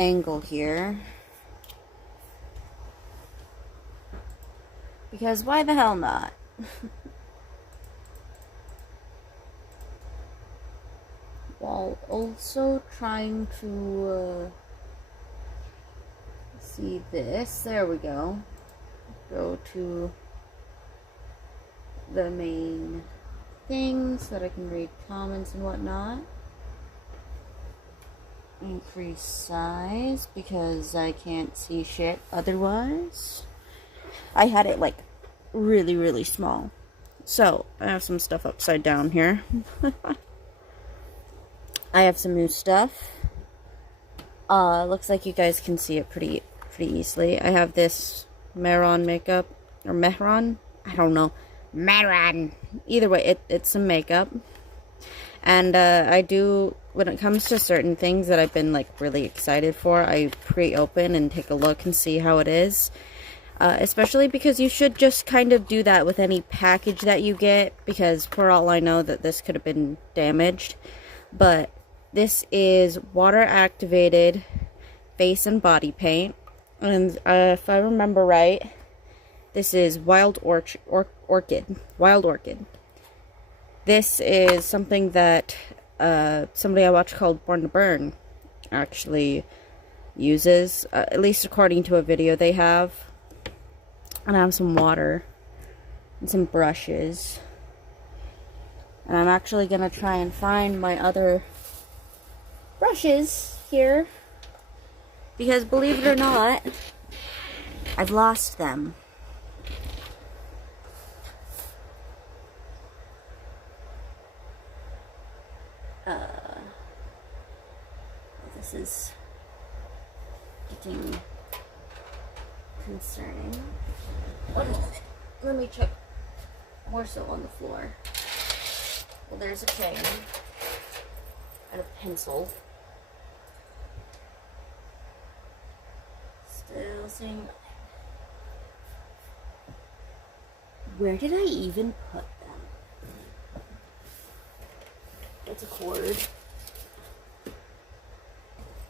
angle here. Because why the hell not? While also trying to see this. There we go. Go to the main thing so that I can read comments and whatnot. Increase size because I can't see shit otherwise. I had it like really, really small. So I have some stuff upside down here. I have some new stuff. Looks like you guys can see it pretty easily. I have this Mehron makeup, or Mehron? I don't know. Mehron! Either way, it's some makeup. And I do, when it comes to certain things that I've been like really excited for, I pre-open and take a look and see how it is. Especially because you should just kind of do that with any package that you get, because for all I know that this could have been damaged. But this is water activated face and body paint. And if I remember right, this is Wild Orchid. Wild Orchid. This is something that somebody I watch called Born to Burn actually uses, at least according to a video they have. And I have some water and some brushes. And I'm actually going to try and find my other brushes here. Because believe it or not, I've lost them. This is getting concerning. Let me check more so on the floor. Well, there's a pen and a pencil. Still seeing nothing. Where did I even put them? It's a cord. It's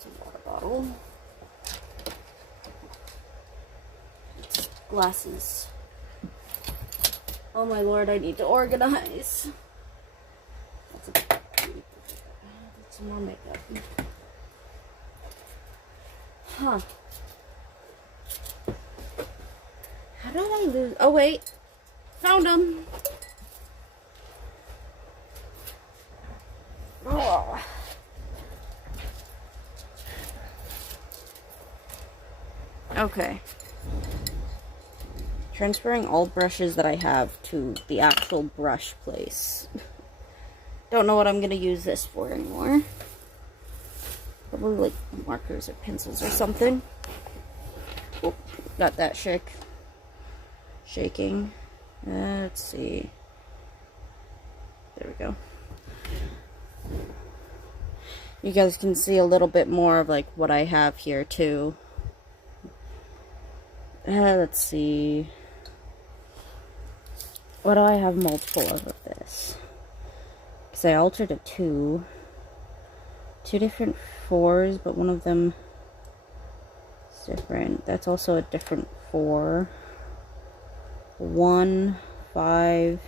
a water bottle. It's glasses. Oh my lord, I need to organize. That's some more makeup. Huh. How did I lose? Oh wait. Found them. Oh. Okay. Transferring all brushes that I have to the actual brush place. Don't know what I'm going to use this for anymore. Probably like markers or pencils or something. Oh, got that shaking. Let's see. There we go. You guys can see a little bit more of like what I have here too. Let's see. What do I have multiple of this? Because I altered it two different 4s, but one of them is different. That's also a different 4. 1, 5,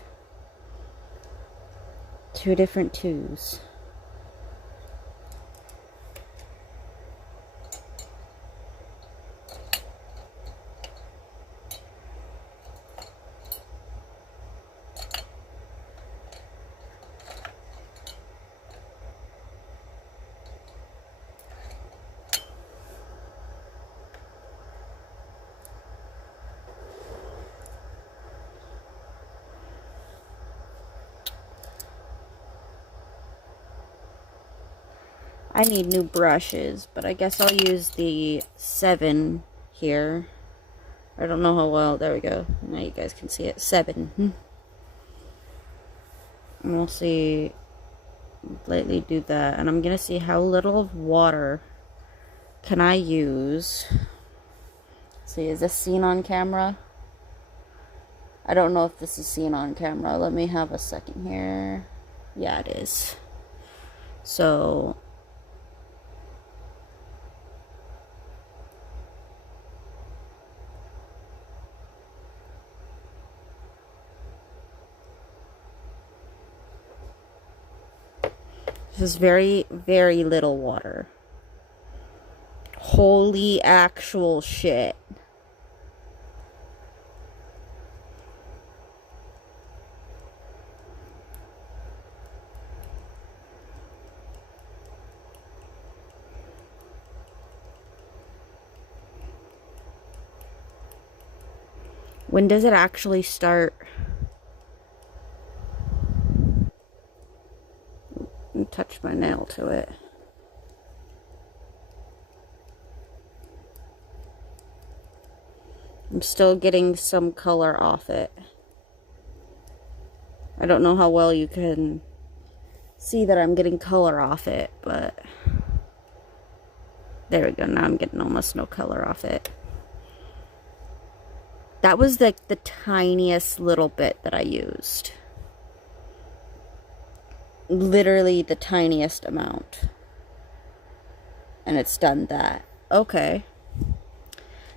2 different 2s. I need new brushes, but I guess I'll use the 7 here. I don't know how well. There we go. Now you guys can see it. 7. And we'll see. Lightly do that. And I'm going to see how little of water can I use. Let's see, is this seen on camera? I don't know if this is seen on camera. Let me have a second here. Yeah, it is. So is very, very little water. Holy actual shit. When does it actually start? Touch my nail to it. I'm still getting some color off it. I don't know how well you can see that I'm getting color off it, but there we go. Now I'm getting almost no color off it. That was like the tiniest little bit that I used. Literally the tiniest amount. And it's done that. Okay.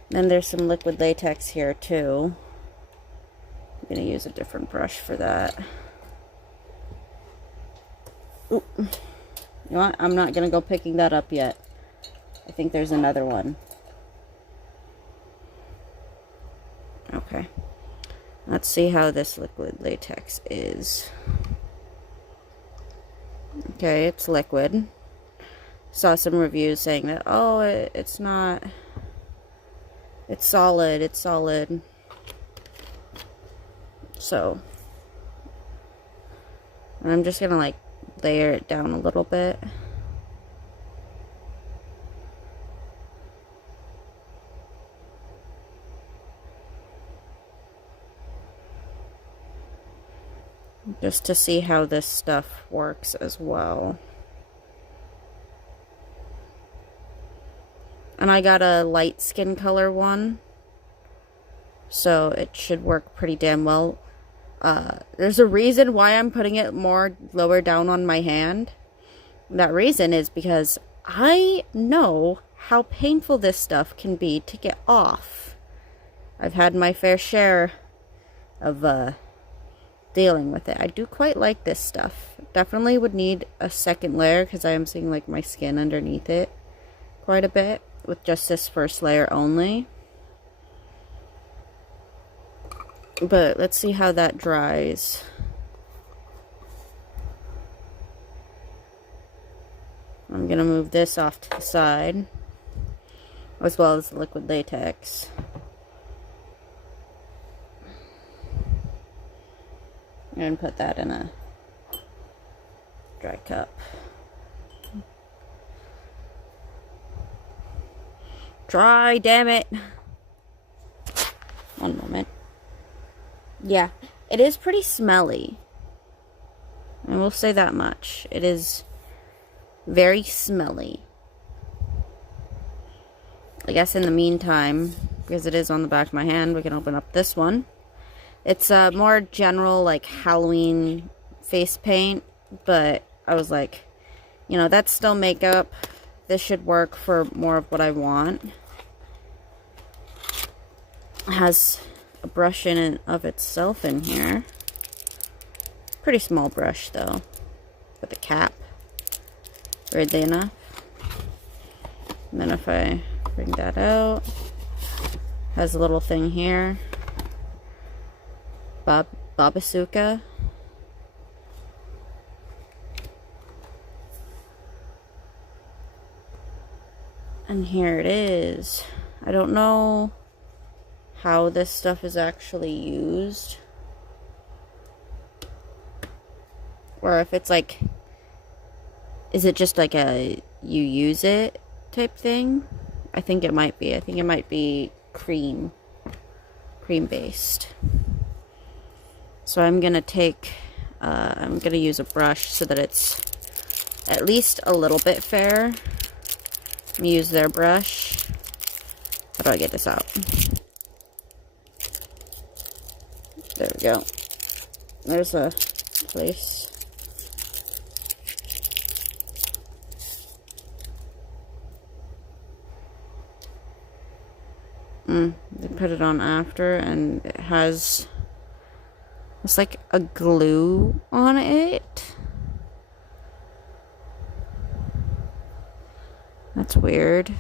Then there's some liquid latex here too. I'm going to use a different brush for that. Ooh. You know what? I'm not going to go picking that up yet. I think there's another one. Okay. Let's see how this liquid latex is. Okay, it's liquid. Saw some reviews saying that, oh, it's not... It's solid, it's solid. So... I'm just gonna, like, layer it down a little bit. Just to see how this stuff works as well. And I got a light skin color one, so it should work pretty damn well. There's a reason why I'm putting it more lower down on my hand. That reason is because I know how painful this stuff can be to get off. I've had my fair share of dealing with it. I do quite like this stuff. Definitely would need a second layer because I am seeing like my skin underneath it quite a bit with just this first layer only. But let's see how that dries. I'm gonna move this off to the side as well as the liquid latex. And put that in a dry cup. Dry, damn it. One moment. Yeah, it is pretty smelly. I will say that much. It is very smelly. I guess in the meantime, because it is on the back of my hand, we can open up this one. It's a more general, like, Halloween face paint, but I was like, you know, that's still makeup. This should work for more of what I want. It has a brush in and of itself in here. Pretty small brush, though, with a cap. Weirdly enough. And then if I bring that out, has a little thing here. Babasuka. And here it is. I don't know how this stuff is actually used. Or if it's like, is it just like a you use it type thing? I think it might be. I think it might be cream based. So I'm gonna take, I'm gonna use a brush so that it's at least a little bit fair. Use their brush. How do I get this out? There we go. There's a place. They put it on after, and it has, it's like a glue on it. That's weird.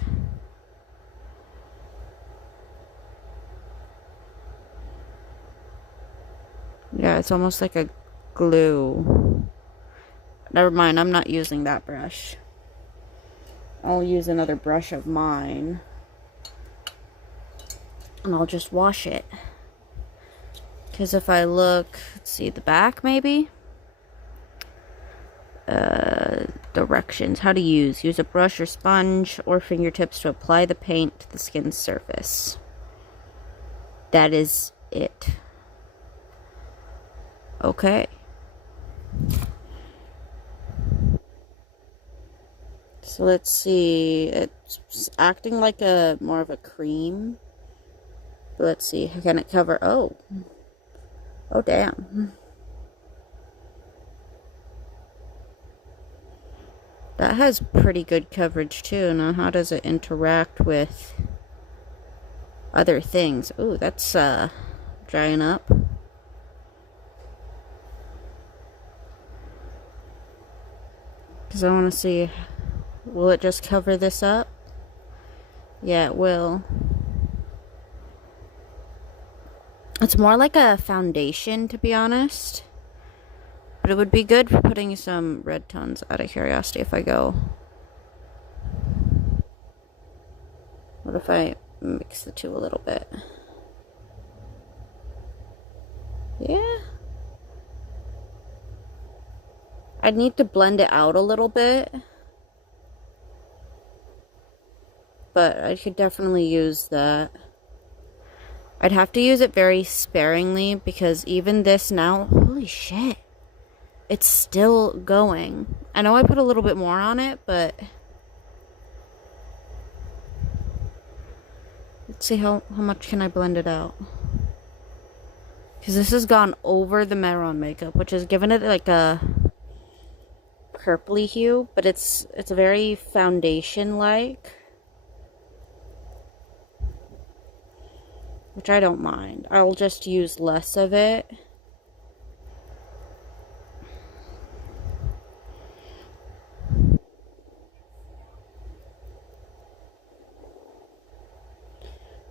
Yeah, it's almost like a glue. Never mind, I'm not using that brush. I'll use another brush of mine. And I'll just wash it. Because if I look, let's see, the back maybe? Directions. How to use. Use a brush or sponge or fingertips to apply the paint to the skin's surface. That is it. Okay. So let's see. It's acting like a more of a cream. But let's see. Can it cover? Oh. Oh, damn. That has pretty good coverage too. Now, how does it interact with other things? Ooh, that's drying up. Because I want to see, will it just cover this up? Yeah, it will. It's more like a foundation, to be honest. But it would be good for putting some red tones out of curiosity if I go. What if I mix the two a little bit? Yeah. I'd need to blend it out a little bit. But I could definitely use that. I'd have to use it very sparingly because even this now, holy shit. It's still going. I know I put a little bit more on it, but let's see how much can I blend it out. Because this has gone over the Mehron makeup, which has given it like a purpley hue, but it's very foundation-like. Which I don't mind. I'll just use less of it.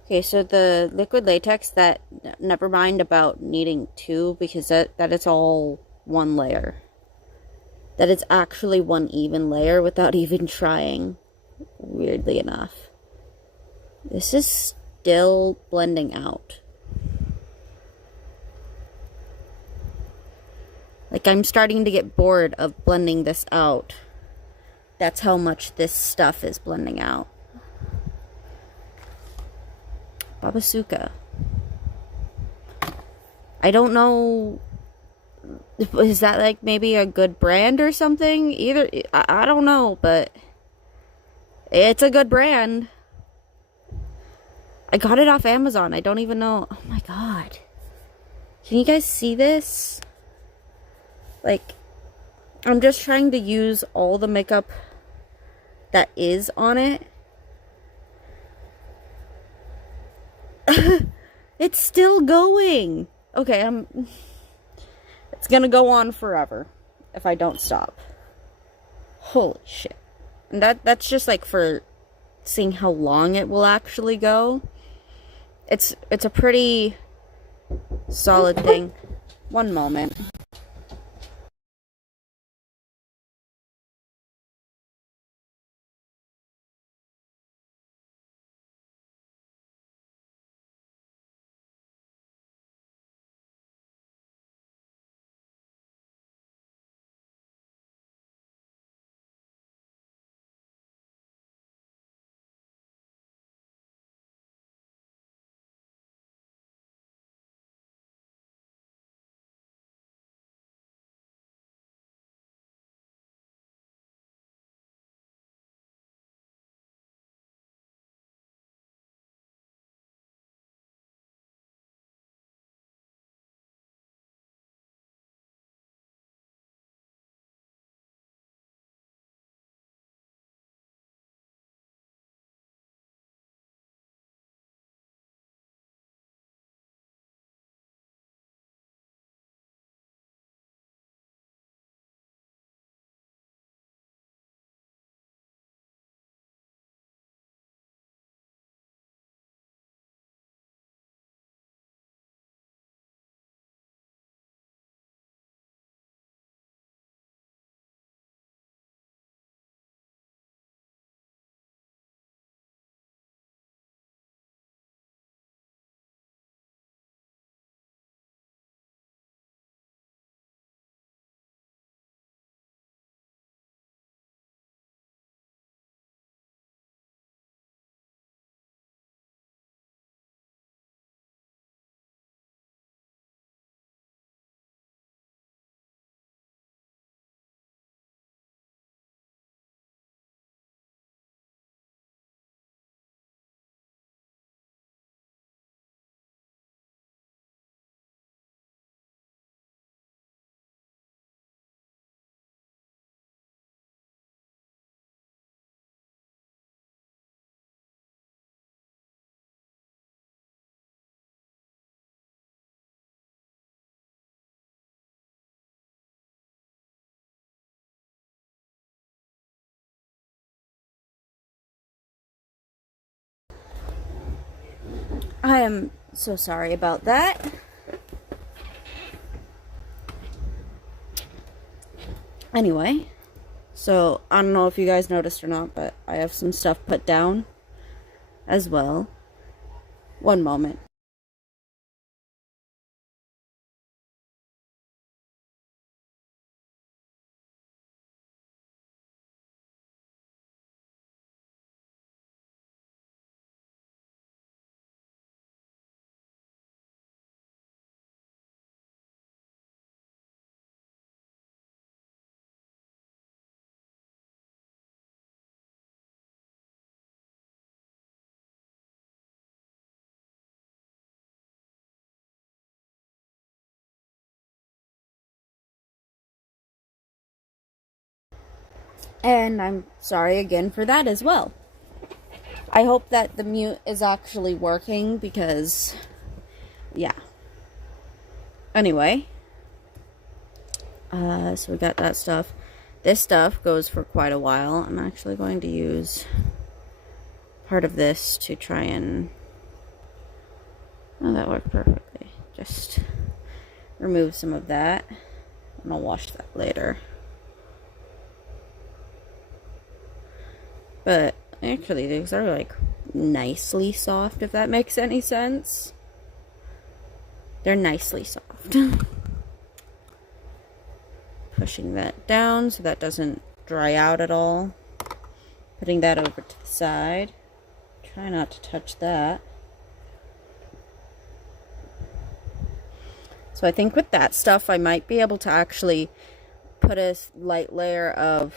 Okay, so the liquid latex, that, never mind about needing two, because that is all one layer. That is actually one even layer without even trying, weirdly enough. This is still blending out. Like, I'm starting to get bored of blending this out. That's how much this stuff is blending out. Babasuka. I don't know. Is that like maybe a good brand or something? Either, I don't know, but it's a good brand. I got it off Amazon. I don't even know. Oh my god. Can you guys see this? Like, I'm just trying to use all the makeup that is on it. It's still going. Okay, it's gonna go on forever if I don't stop. Holy shit. And that's just like for seeing how long it will actually go. It's a pretty solid thing. One moment. I am so sorry about that. Anyway, so I don't know if you guys noticed or not, but I have some stuff put down as well. One moment. And I'm sorry again for that as well. I hope that the mute is actually working because, yeah. Anyway, so we got that stuff. This stuff goes for quite a while. I'm actually going to use part of this to try and... Oh, that worked perfectly. Just remove some of that, and I'll wash that later. But actually, these are like nicely soft, if that makes any sense. They're nicely soft. Pushing that down so that doesn't dry out at all. Putting that over to the side. Try not to touch that. So I think with that stuff, I might be able to actually put a light layer of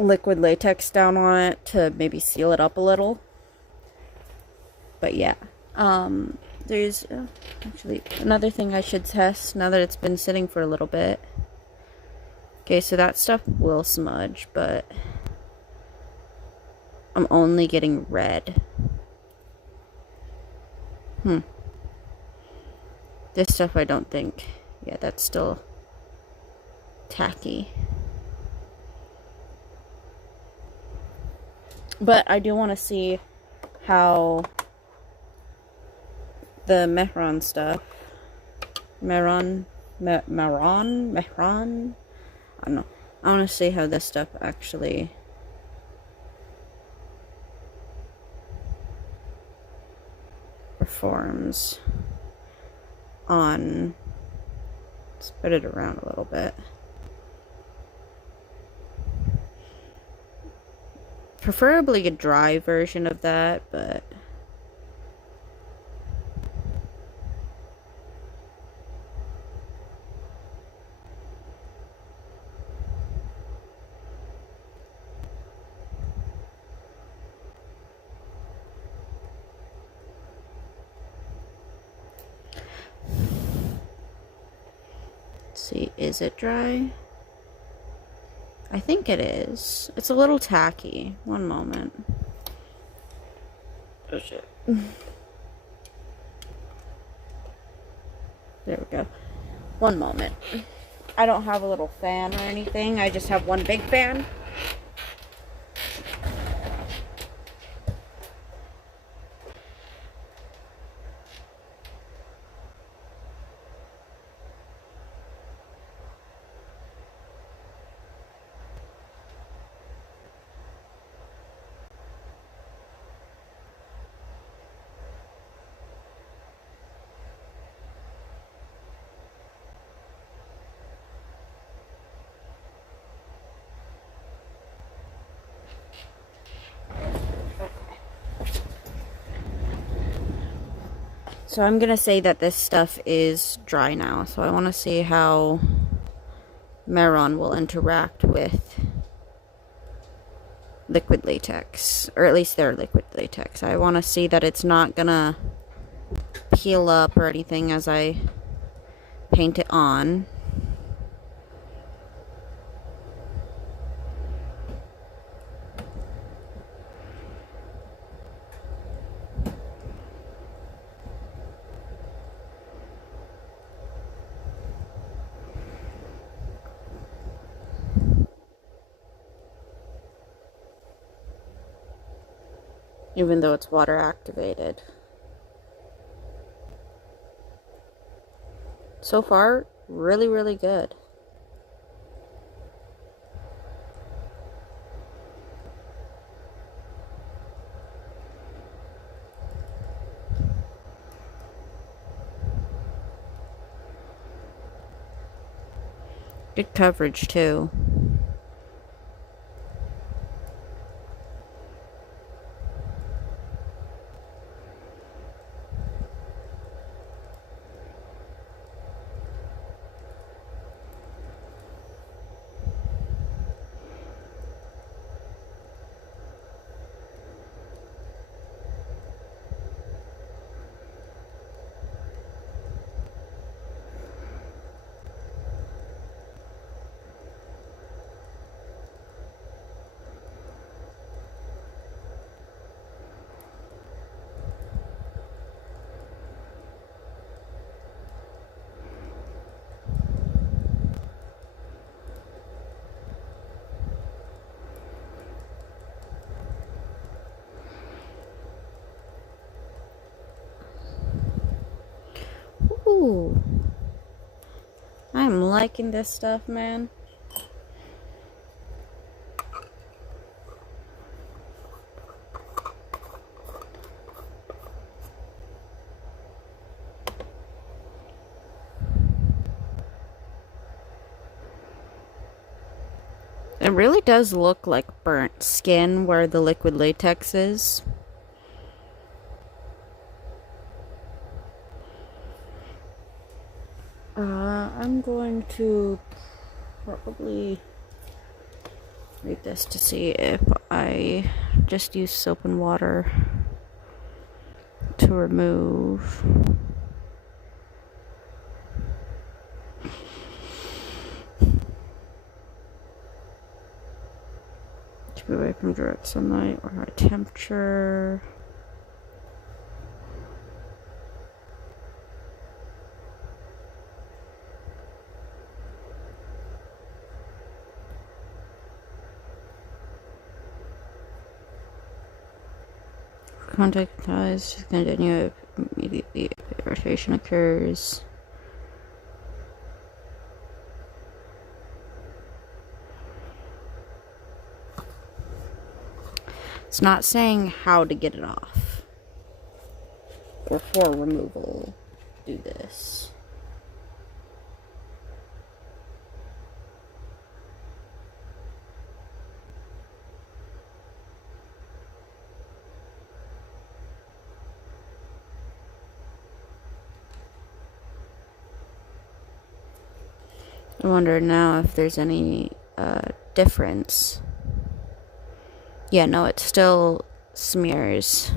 liquid latex down on it to maybe seal it up a little. But yeah, there's actually another thing I should test now that it's been sitting for a little bit. Okay, so that stuff will smudge, but I'm only getting red. This stuff I don't think, yeah, that's still tacky. But I do want to see how the Mehron stuff, Mehron, I don't know. I want to see how this stuff actually performs on, spread it around a little bit. Preferably a dry version of that, but let's see, is it dry? I think it is. It's a little tacky. One moment. Oh shit. There we go. One moment. I don't have a little fan or anything. I just have one big fan. So I'm gonna say that this stuff is dry now. So I want to see how Mehron will interact with liquid latex, or at least their liquid latex. I want to see that it's not gonna peel up or anything as I paint it on. Even though it's water activated. So far, really, really good. Good coverage, too. Ooh. I'm liking this stuff, man. It really does look like burnt skin where the liquid latex is. I'm going to probably read this to see if I just use soap and water to remove. Keep away from direct sunlight or high temperature. Contact eyes, just continue if immediately irritation occurs. It's not saying how to get it off. Or for removal, do this. I wonder now if there's any difference. Yeah, no, it still smears.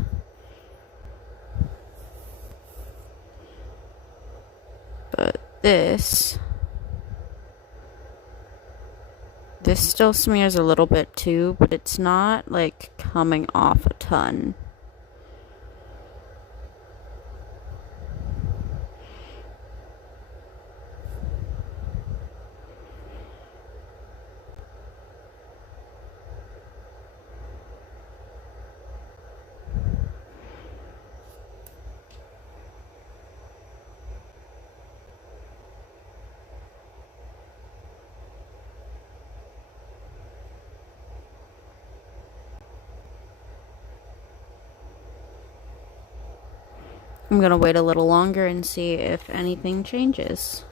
But this still smears a little bit too, but it's not like coming off a ton. I'm gonna wait a little longer and see if anything changes.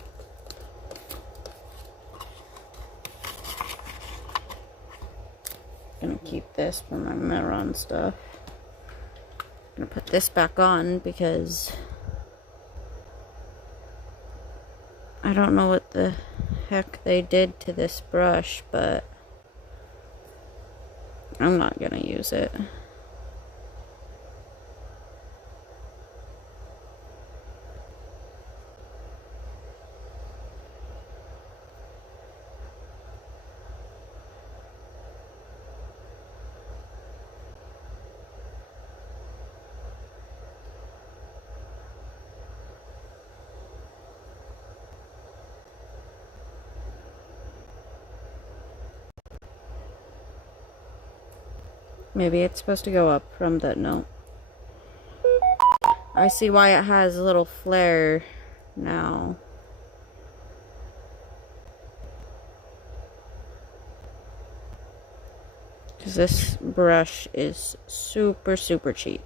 Gonna keep this for my Mehron stuff. Gonna put this back on because I don't know what the heck they did to this brush, but I'm not gonna use it. Maybe it's supposed to go up from that note. I see why it has a little flare now. Because this brush is super, super cheap.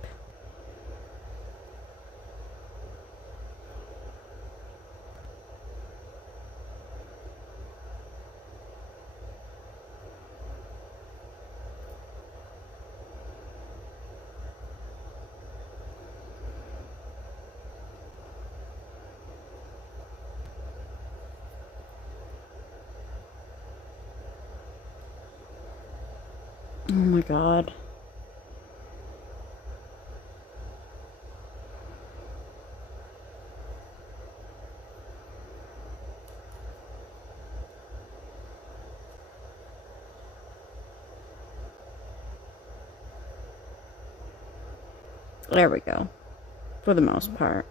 Oh my god. There we go. For the most part.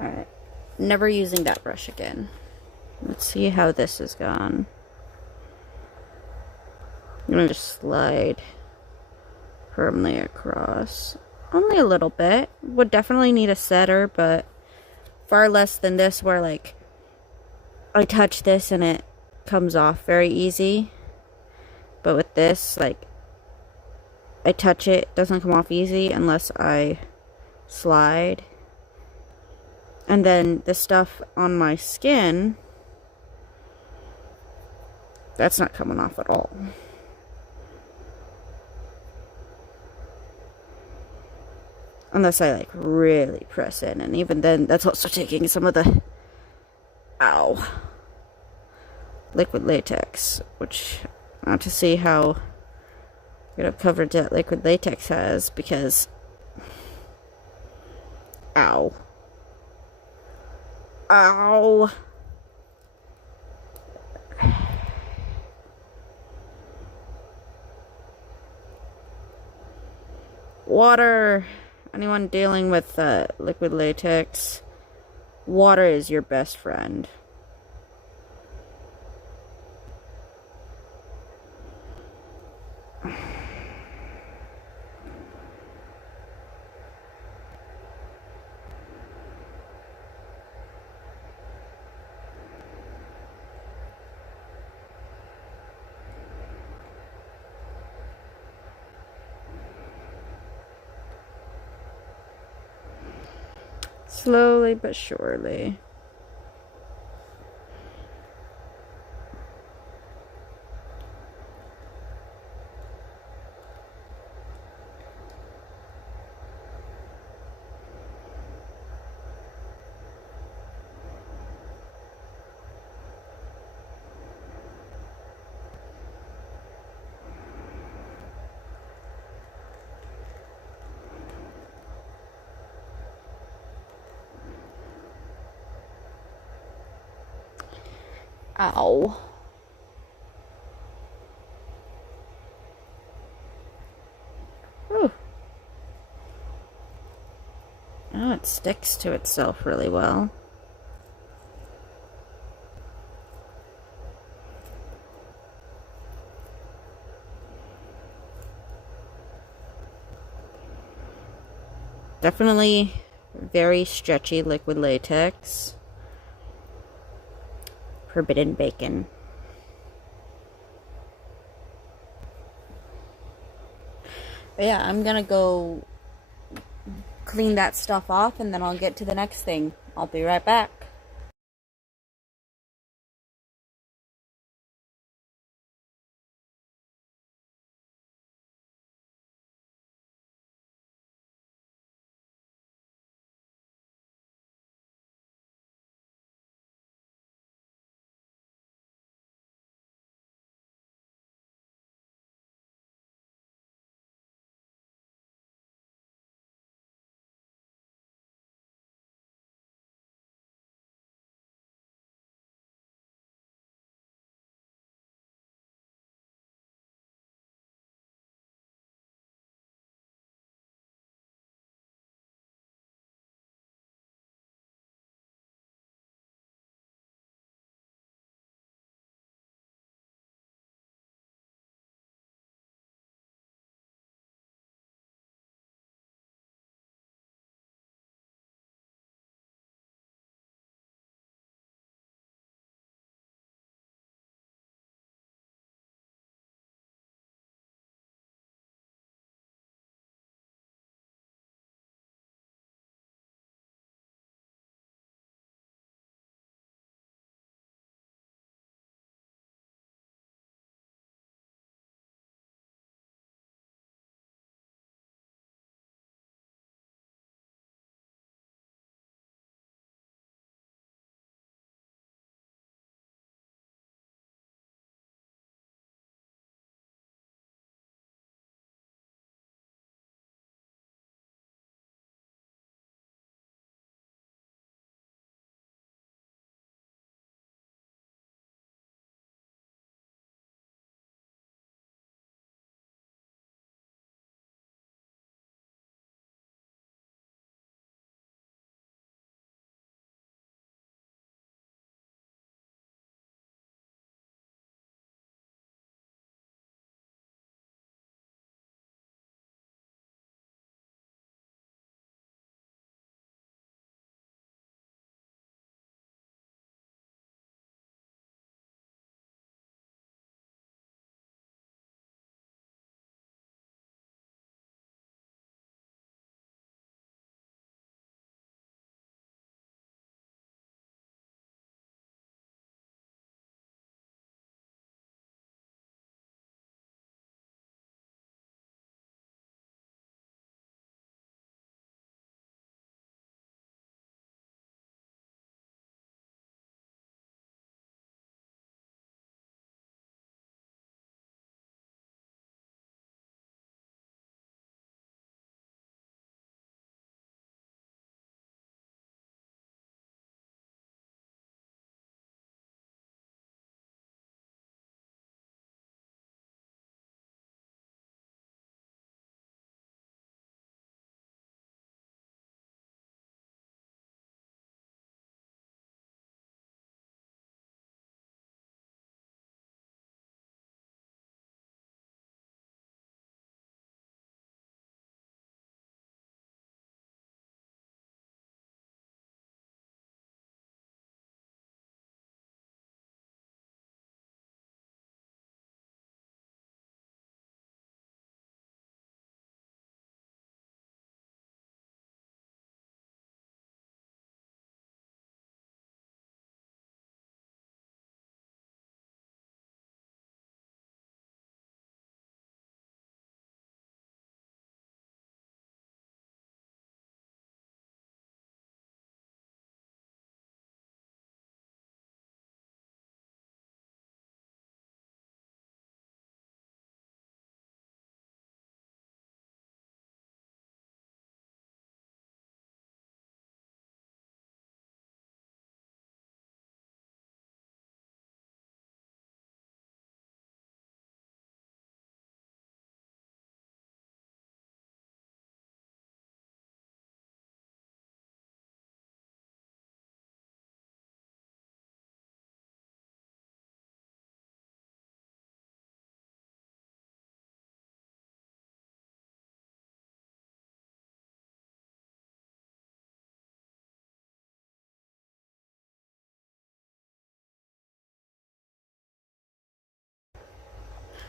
Alright. Never using that brush again. Let's see how this has gone. I'm gonna just slide firmly across. Only a little bit. Would definitely need a setter, but far less than this where like I touch this and it comes off very easy. But with this, like I touch it, it doesn't come off easy unless I slide. And then the stuff on my skin, that's not coming off at all. Unless I like really press in, and even then that's also taking some of the liquid latex, which I want to see how good of coverage that liquid latex has, because ow. Water. Anyone dealing with liquid latex, water is your best friend. Slowly but surely. Ow. Whew. Oh, it sticks to itself really well. Definitely very stretchy liquid latex. Forbidden bacon. But yeah, I'm gonna go clean that stuff off and then I'll get to the next thing. I'll be right back.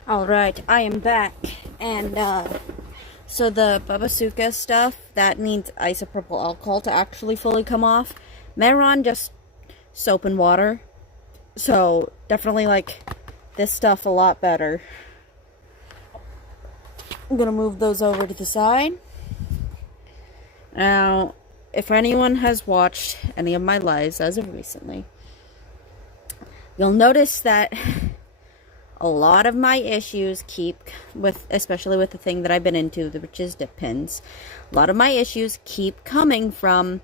Alright, I am back. And, so the Babasuka stuff, that needs isopropyl alcohol to actually fully come off. Meron, just soap and water. So, definitely like this stuff a lot better. I'm gonna move those over to the side. Now, if anyone has watched any of my lives as of recently, you'll notice that a lot of my issues especially with the thing that I've been into, which is dip pins, a lot of my issues keep coming from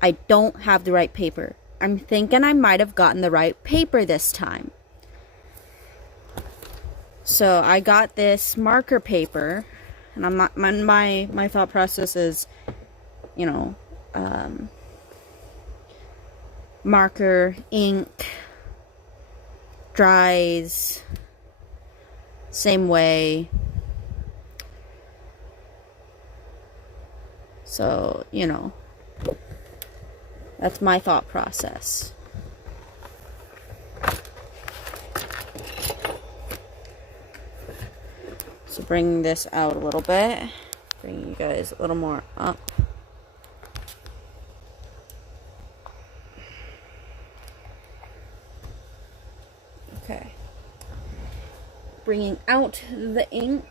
I don't have the right paper. I'm thinking I might have gotten the right paper this time. So I got this marker paper, and my thought process is, you know, marker, ink, dries same way. So, you know, that's my thought process. So bring this out a little bit, bring you guys a little more up. Okay. Bringing out the ink.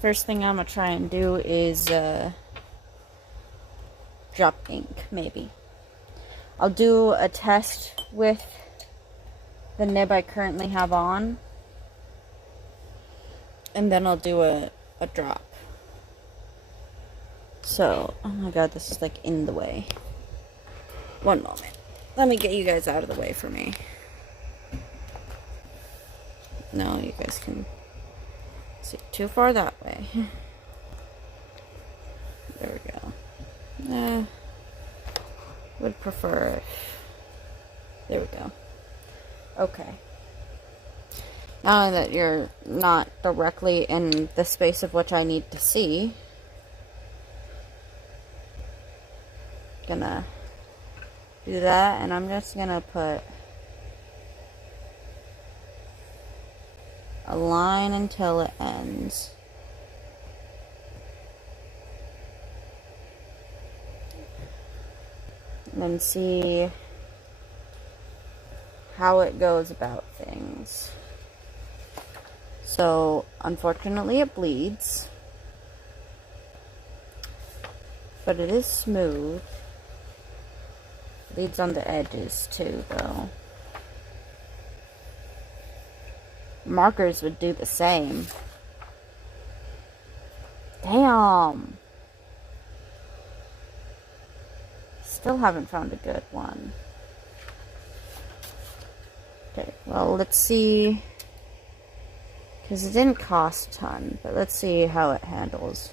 First thing I'm gonna try and do is drop ink, maybe. I'll do a test with the nib I currently have on, and then I'll do a drop. So, oh my god, this is like in the way. One moment. Let me get you guys out of the way for me. No, you guys can see too far that way. There we go. Would prefer. There we go. Okay. Now that you're not directly in the space of which I need to see, gonna do that, and I'm just gonna put a line until it ends. And then see how it goes about things. So, unfortunately it bleeds, but it is smooth. Bleeds on the edges too, though. Markers would do the same. Damn. Still haven't found a good one. Okay, well, let's see. Because it didn't cost a ton, but let's see how it handles.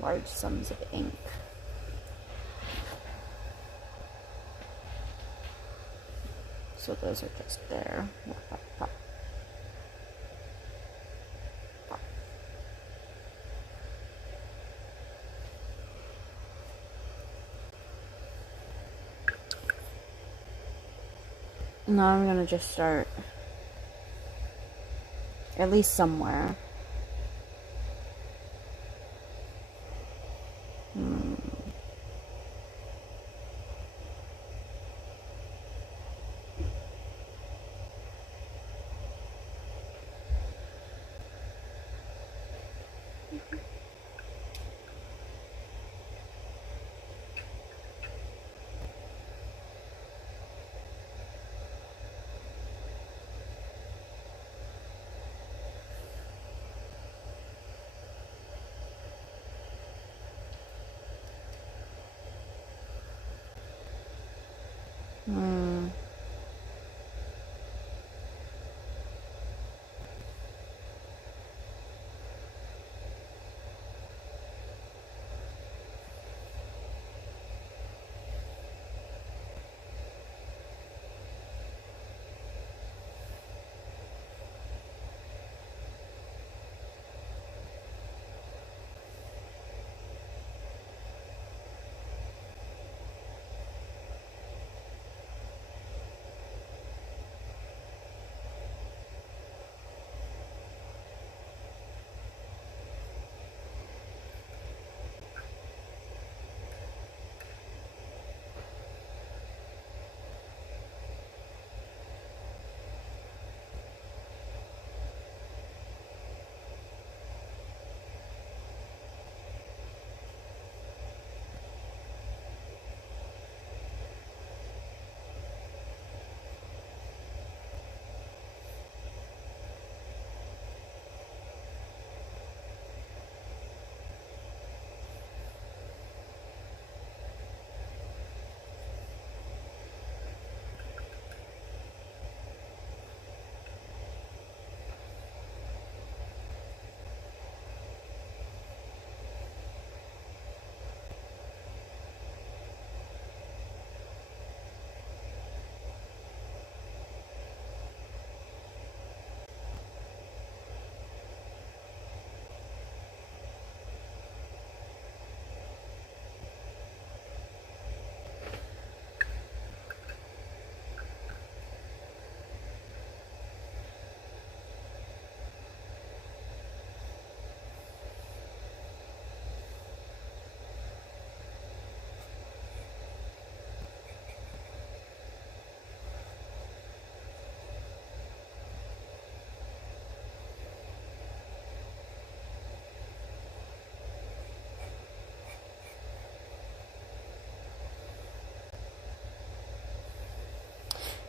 Large sums of ink. So those are just there. Pop, pop, pop. Now I'm gonna just start at least somewhere.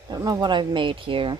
Don't know what I've made here.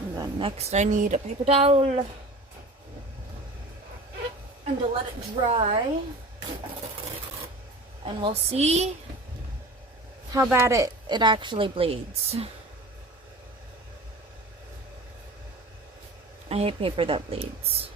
And then next I need a paper towel. And to let it dry. And we'll see how bad it actually bleeds. I hate paper that bleeds.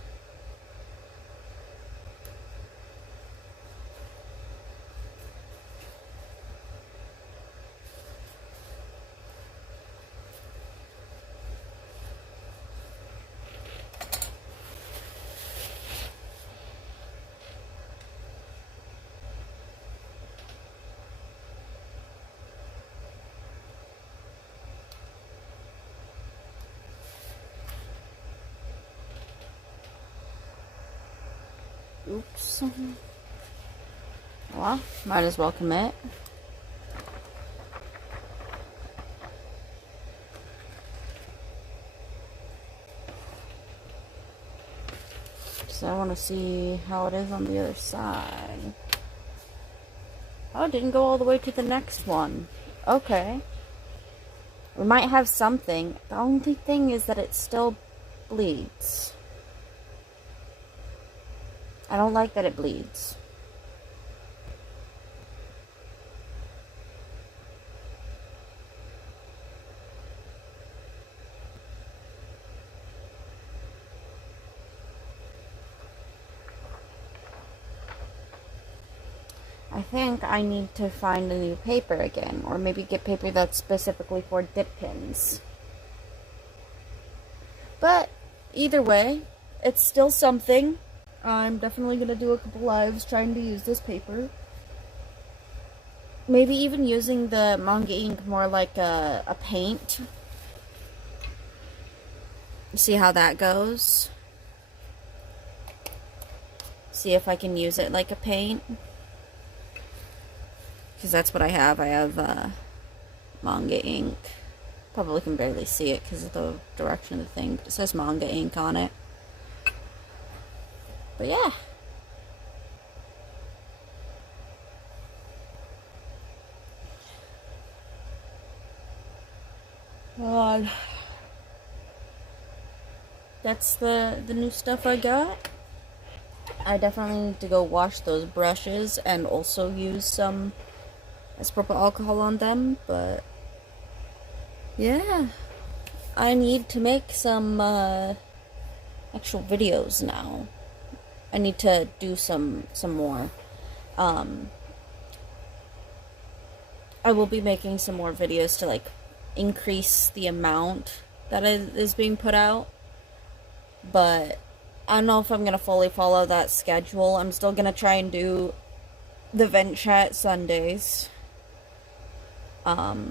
Oops. Well, might as well commit. So I want to see how it is on the other side. Oh, it didn't go all the way to the next one. Okay. We might have something. The only thing is that it still bleeds. I don't like that it bleeds. I think I need to find a new paper again, or maybe get paper that's specifically for dip pins. But either way, it's still something. I'm definitely going to do a couple lives trying to use this paper. Maybe even using the manga ink more like a paint. See how that goes. See if I can use it like a paint. Because that's what I have. I have manga ink. Probably can barely see it because of the direction of the thing. But it says manga ink on it. But yeah. God. That's the new stuff I got. I definitely need to go wash those brushes and also use some isopropyl alcohol on them, but yeah. I need to make some actual videos now. I need to do some more. I will be making some more videos to like increase the amount that is being put out, but I don't know if I'm gonna fully follow that schedule. I'm still gonna try and do the vent chat Sundays. But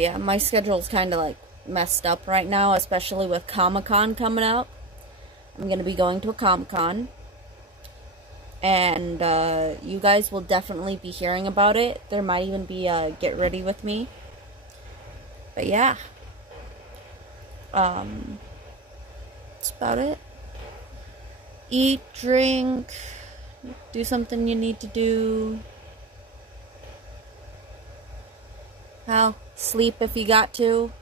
yeah, my schedule's kind of like messed up right now, especially with Comic-Con coming up. I'm gonna be going to a Comic-Con, and you guys will definitely be hearing about it. There might even be a Get Ready With Me. But yeah. That's about it. Eat, drink, do something you need to do. Sleep if you got to.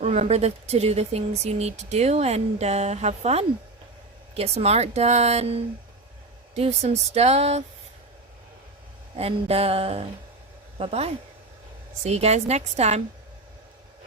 Remember to do the things you need to do and have fun. Get some art done. Do some stuff. And bye-bye. See you guys next time.